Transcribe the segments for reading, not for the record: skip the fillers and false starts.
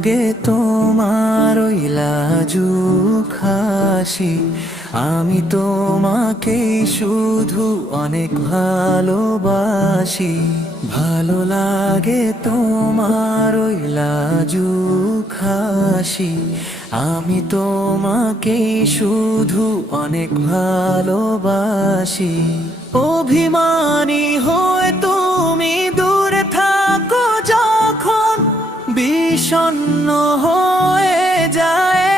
লাগে তোমার ওই লাজুক হাসি, আমি তোমাকে শুধু অনেক ভালোবাসি। ভালো লাগে তোমার ওই লাজুক হাসি, আমি তোমাকে শুধু অনেক ভালোবাসি। অভিমানী হয়ে তুমি দূরে থাকো যখন, বিষণ্ণ হয়ে যায়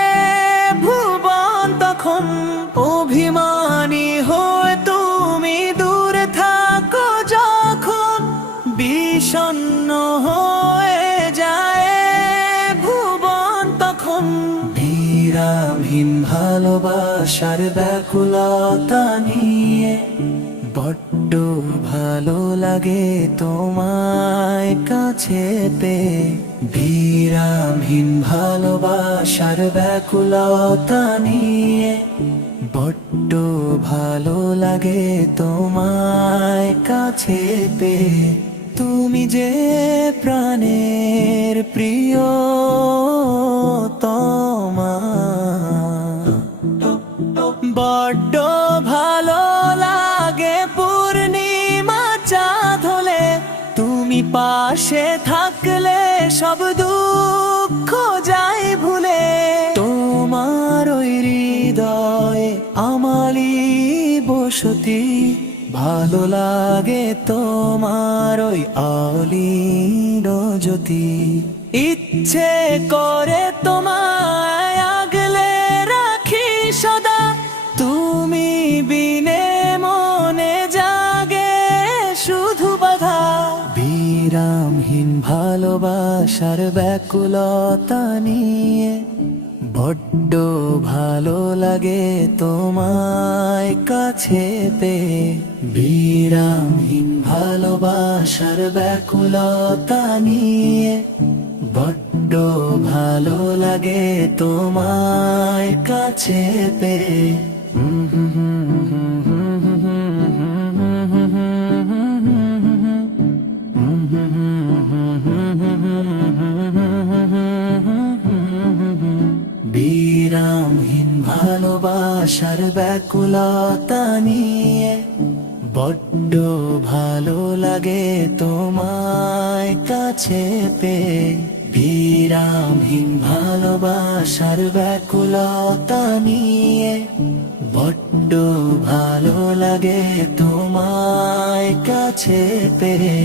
ভুবন তখন। অভিমানী হয়ে তুমি দূরে থাকো যখন, বিষণ্ণ হয়ে যায় ভুবন তখন। বিরামহীন ভালোবাসার ব্যাকুলতা নিয়ে বড্ড ভালো লাগে তোমায় কাছে পেয়ে। বিরামহীন ভালোবাসার ব্যাকুলতা নিয়ে বড্ড ভালো লাগে তোমায় কাছে পেয়ে। তুমি যে প্রাণের প্রিয়তমা, বড্ড ভালো লাগে পূর্ণিমা চাঁদ হলে। তুমি পাশে থাকলে সব দুঃখ যায় ভুলে। তোমার ওই হৃদয়ে আমারই বসতি, ভালো লাগে তোমার ওই অলীন জ্যোতি। ইচ্ছে করে তোমায় আগলে রাখি সদা, তুমি বিনে মনে জাগে শুধু বাধা। বিরামহীন ভালোবাসার ব্যাকুলতা নিয়ে বড্ড ভালো লাগে তোমায় কাছে পেয়ে। বিরামহীন ভালোবাসার ব্যাকুলতা নিয়ে বড্ড ভালো লাগে তোমায় কাছে পেয়ে। বিরামহীন ভালোবাসার ব্যাকুলতা নিয়ে বড্ড ভালো লাগে তোমায় কাছে পেয়ে। বিরামহীন ভালোবাসার ব্যাকুলতা নিয়ে বড্ড ভালো লাগে তোমায় কাছে পেয়ে।